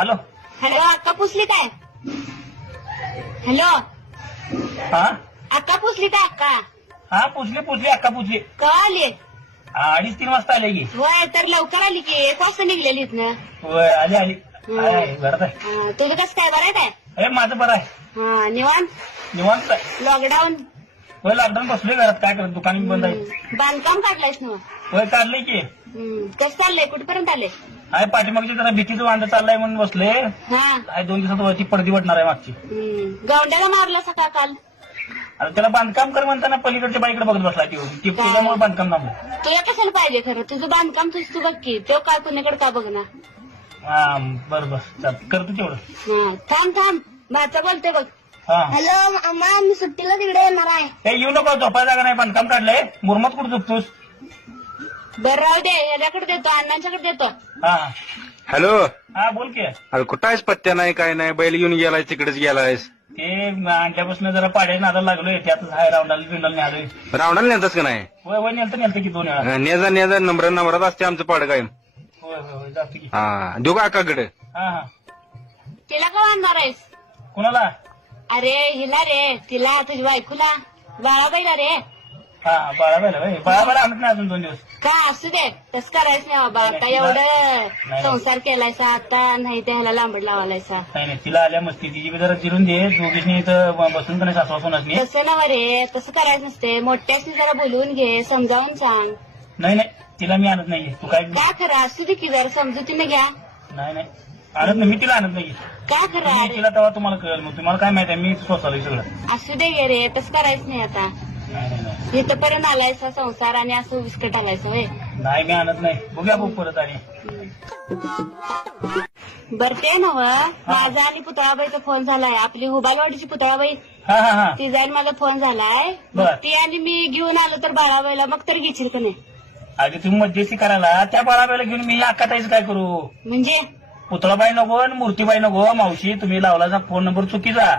Hello hello अक्का पुसली काय? Hello हा अक्का पुसली काय? अक्का हा पुसली अक्का पुसली. कवा आली? 2:30-3 वाजता आले की. होय तर लवकर आली की 1 वाजता निघलेली इथनं. होय आली घरात आहे. तुझं कसं काय बरं आहे काय? हे माझं बरं आहे. हा निवांत. निवांत लॉकडाऊन होय लॉकडाऊन बसलोय घरात काय करत दुकान बंद आहे. बांधकाम काढलायस ना? होय काढलंय की. कसं चाललंय? कुठपर्यंत आले? आहे पाठीमागची जरा भीतीचं वांद चाललंय म्हणून बसले. हा 2 दिवसात वरती पडदी वाटणार आहे मागची. गवंड्याला मारलं सकाळ काल. आता त्याला बांधकाम कर म्हणताना पलीकडच्या बाईकडे बघत बसला ती त्याच्यामुळे बांधकाम थांबलं. तुला कशाला पाहिजे खरं? तुझं बांधकाम तू बघ की. तो काय कुणाकडे का बघणार? हा बरं करतो तेवढं. थांब भाचा बोलते बघ. हा हॅलो अम्मा मी सुट्टीला तिकडे येणार आहे. हे येऊ नको झोपायला जागा नाही बांधकाम काढलंय मुरमात कुठं झोपतोस. बरं राहू दे याच्याकडे देतो अण्णांच्याकडे देतो. हा हॅलो. हा बोल की. अरे कुठं आहेस? पत्त्या नाही काय नाही. बैल घेऊन गेलाय तिकडेच गेलायस. ते आणल्यापासून जरा पाड्याच्या नादाला लागलोय त्यातच हाय राऊंडाला बिंडाला न्यालोय. रावणाला नेतास का नाही? होय नेलतं की 2 वेळा. नेजा नंबरात असते आमचं पाड काय. होय जातो की. हा देऊ का काकाकडे? हा तिला का आणणार आहेस? कुणाला? अरे हिला रे तिला तुझ्या बायकोला बाळाबाईला रे. हा बाळाबाईला आणत नाही अजून 2 दिवस. का असू दे तसं करायचं नाही बाबा. आता एवढं संसार केलायसा आता नाही ते ह्याला लांबड लावायचा. नाही तिला आल्या मस्ती तिची जरा जिरून दे दोघींनी इथं बसून का नाही सासू नाही. तसं नव रे तसं करायचं नसते. मोठ्याशी जरा बोलवून घे समजावून सांग. नाही तिला मी आणत नाहीये. तू काय का खरं असू दे की जरा समजुतीने घ्या. नाही आणत नाही मी तिला आणत नाही. का खरं तिला तेव्हा तुम्हाला कळेल मग तुम्हाला काय माहिती आहे मी स्वतःला सगळं. असू दे गे रे तसं करायचं नाही. आता नाही इथंपर्यंत आलायसा संसार आणि असं विस्कट आलायचं होय. नाही मी आणत नाही. बघूया बघ परत आणि बर ते नव माझा आणि पुतळाबाईचा फोन झालाय. आपली हुबालवाडीची पुतळाबाई हा ती जाईल माझा फोन झालाय. बर. ती आणि मी घेऊन आलो तर बाळाबाईला मग तर घेशील का नाही? आधी तुम्ही मध्यस्थी करायला त्या बाळाबाईला घेऊन मी अक्काताईच काय करू? म्हणजे पुतळाबाई नको आणि मूर्तीबाई नको. मावशी तुम्ही लावला फोन नंबर चुकीचा.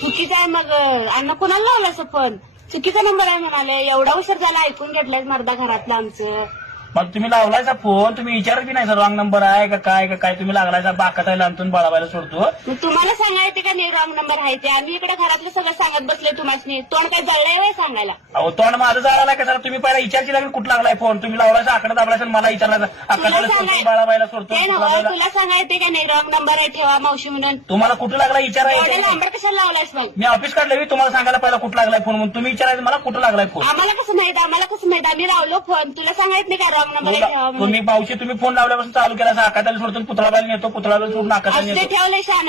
चुकीचा आहे मग अण्णा कोणाला लावला फोन? चुकीचा नंबर आहे म्हणाले. एवढा उशीर झाला ऐकून घेतलाय मर्दा घरातलं आमचं. मग तुम्ही लावलायचा फोन तुम्ही विचारत बी नाही सर रॉंग नंबर आहे का काय तुम्ही लागलायचा बाकाताईला आणतून बाळाबाईला सोडतो. मग तुम्हाला सांगायचे का नाही रॉंग नंबर आहे ते? आम्ही इकडे घरातलं सगळं सांगत बसले तुम्हाला. तोंड काय जळलंय वय सांगायला? अहो तोंड माझं जायला का सर तुम्ही पहिला विचारची लागेल कुठं लागलाय फोन. तुम्ही लावलायचा आकडा दाबलायचा मला विचारला अक्काताईला सोडतो बाळाबाईला सोडतो. तुला सांगायचे का नाही रॉंग नंबर आहे ठेवा मावशी म्हणून? तुम्हाला कुठं लागला विचारायचं. लांबड कशाला लावलायस मग? मी ऑफिस काढलं तुम्हाला सांगायला पहिला कुठं लागलाय फोन म्हणून तुम्ही विचारायचं मला कुठं लागलाय फोन. आम्हाला कसं माहिती आम्ही लावलो फोन. तुला सांगायचं नाही का रॉंग नंबर आहे ठेवा? तुम्ही मावशी तुम्ही फोन लावल्यापासून चालू केला अक्काताईला सोडतो पुतळाबाईला नेतो पुतळाबाईला सोडून अक्काताईला नेतो. ठेवलंय शान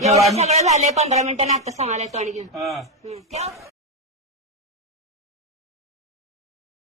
ठेवा. सगळं झालंय 15 मिनिटांनी आता सांगायला तोंड घेऊन.